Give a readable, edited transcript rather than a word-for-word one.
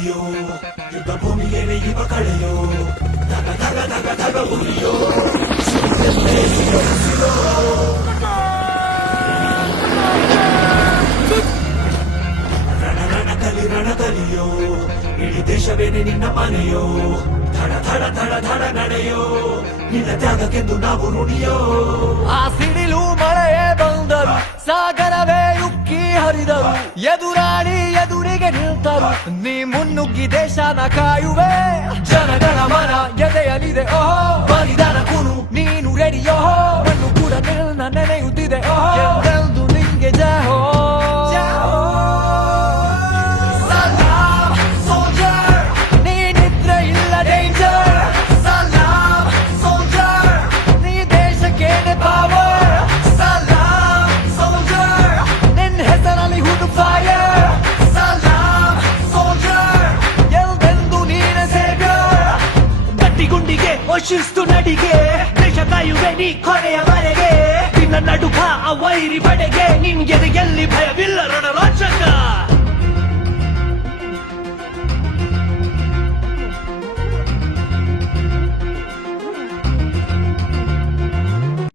ಕಲಿಯೋ ಯುದ್ಧ ಭೂಮಿಯೇನೆ ಇವ ಕಳೆಯೋ ಧಗ ಧಗ ಧಗ ಧಗ ಉರಿಯೋ ರಣ ಕಲಿಯೋ ಇಡೀ ದೇಶವೇನೆ ನಿನ್ನ ಮನೆಯೋ ಧಡ ಧಡ ಧಡ ಧಡ ನಡೆಯೋ ನಿನ್ನ ತ್ಯಾಗಕ್ಕೆಂದು ನಾವು ನುಡಿಯೋ. ಆ ಸಿಡಿಲು ಮಳೆಯೇ ಬಂದರು, ಸಾಗರವೇ ಉಕ್ಕಿ ಹರಿದರು, ಎದುರಾಳಿ ಎದುರಿಗೆ ನಿಲ್ತರು, ನೀ ಮುನ್ನುಗ್ಗಿ ದೇಶನ ಕಾಯುವೆ. ಜನಗಳ ಮನ ಎದೆಯಲಿದೆ ಓಹೋ, ಬಲಿದಾನ ಕುನು ನೀನು ರೆಡಿಯೋ, ಮಣ್ಣು ಕೂಡ ನಿನ್ನ ನೆನೆಯುತ್ತಿದೆ ಓಹೋ, ಎಂದೆಂದು ನಿಂಗೆ ಜಹೋ. ಶಿಸ್ತು ನಡಿಗೆ ದೇಶ ಕಾಯುವೆ ನೀ ಕೊನೆಯವರೆಗೆ, ನಿನ್ನ ನಡುಕ ಆ ವೈರಿ ಬಡೆಗೆ, ನಿನ್ಗೆ ಎಲ್ಲಿ ಭಯವಿಲ್ಲ ರಣರ